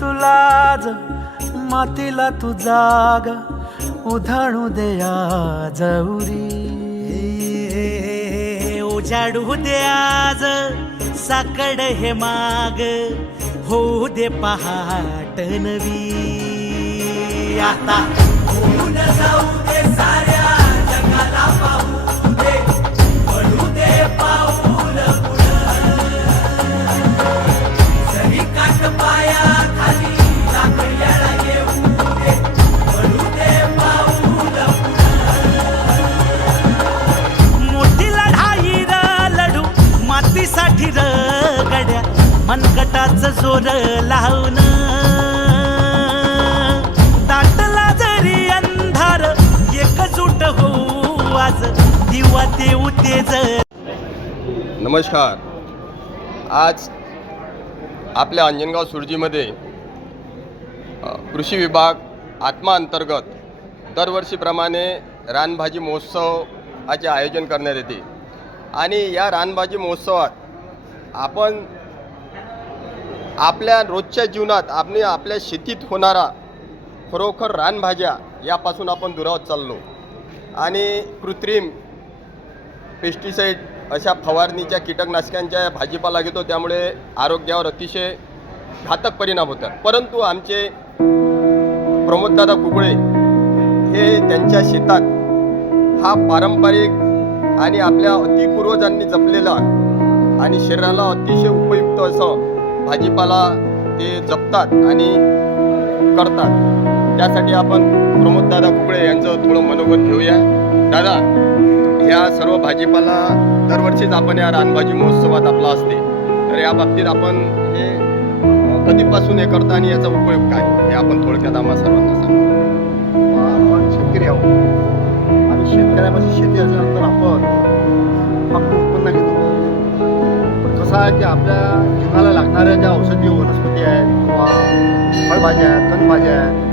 तुलाज मातीला तू जाग उधाणू दे आज उरी उजाडू दे आज साकड हे माग होऊ दे पहाट नवी आता होऊन जाऊ दे साऱ्या जगाला पाहू दे पडू दे पाऊल सरी काट पाया खाली लाकड्याला येऊ दे पडू दे पाऊल मोठी लढाई र लढू मातीसाठी र गड्या मनगटाचं जोर लावून दाटला जरी अंधार एकजूट होऊ आज दिवा देऊ तेज. नमस्कार. आज आपल्या अंजनगाव सुरजीमध्ये कृषी विभाग आत्मा अंतर्गत दरवर्षीप्रमाणे रानभाजी महोत्सवाचे आयोजन करण्यात येते आणि या रानभाजी महोत्सवात आपण आपल्या रोजच्या जीवनात आपल्या शेतीत होणारा खरोखर रानभाज्या यापासून आपण दुरावत चाललो आणि कृत्रिम पेस्टिसाईड अशा फवारणीच्या कीटकनाशकांच्या भाजीपाला घेतो, त्यामुळे आरोग्यावर अतिशय घातक परिणाम होतात. परंतु आमचे प्रमोददादा कुकळे हे त्यांच्या शेतात हा पारंपरिक आणि आपल्या अतिपूर्वजांनी जपलेला आणि शरीराला अतिशय उपयुक्त असं भाजीपाला ते जपतात आणि करतात. त्यासाठी आपण प्रमोददादा कुकळे यांचं थोडं मनोगत घेऊया. दादा, ह्या सर्व भाजीपाला दरवर्षीच आपण या रानभाजी महोत्सवात आपला असते, तर या बाबतीत आपण हे कधीपासून हे करता आणि याचा उपयोग काय हे आपण थोडक्यात आम्हा सर्वांना सांगू. आपण शेतकरी आहोत आणि शेतकऱ्यापासून शेती असल्यानंतर आपण फक्त उत्पन्न घेतो. पण कसं आहे की आपल्या जीवनाला लागणाऱ्या ज्या औषधी वनस्पती आहेत किंवा फळभाज्या आहेत, तणभाज्या आहेत,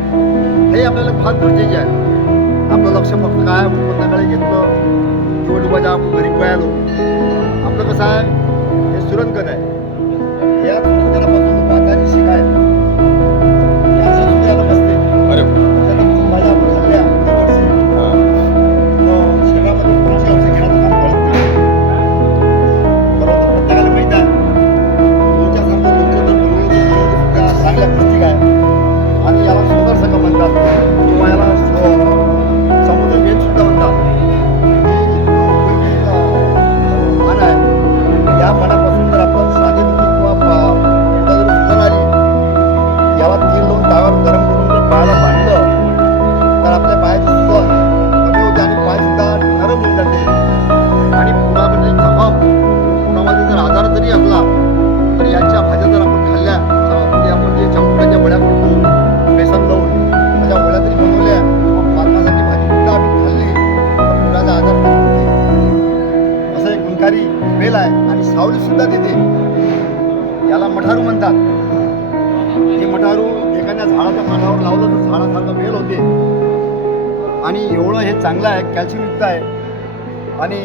हे आपल्याला फार गरजेचे आहे. आपलं लक्ष फक्त काय उत्पन्नाकडे घेतलं, निवडणुकाच्या आपण घरी पळालो. आपलं कसं आहे, हे सुरंगण आहे. या सुरंगणापासून भाताची शिकाय याचं सुद्धा नसते. अरे भाज्या आपण खाल्ल्या शरीरामध्ये कोणाची औषध घेण्याचं काम करत नाही. बरोबर, प्रत्येकाला माहीत आहे चांगल्या पौष्टिक आहे आणि याला सुंदर सगळं म्हणतात किंवा याला समुद्र वेद सुद्धा म्हणतात. मान आहे. या मनापासून जर आपण साधी किंवा जर सुधार आली, याला तेल लावून ताव्यावर गरम करून जर पायाला बांधलं तर आपल्या पायाची सुद्धा कमी होते आणि पाय सुद्धा नरम होऊन जाते. आणि पुन्हा पुन्हामध्ये जर आजार जरी असला तर यांच्या भाज्या जर आपण खाल्ल्या, आपण जे चमच्याच्या वड्या करतो बेसन लावून त्याच्या वड्या तरी बनवल्या किंवा पालकासाठी भाजी सुद्धा आम्ही खाल्ली तर पुन्हाचा आजार कमी होते. असं एक गुणकारी बेल आहे आणि सावली सुद्धा देते. याला मठारू म्हणतात. हे मठारू एखाद्या झाडाच्या पानावर लावलं तर झाडासारखं बेल होते आणि एवढं हे चांगलं आहे, कॅल्शियमयुक्त आहे आणि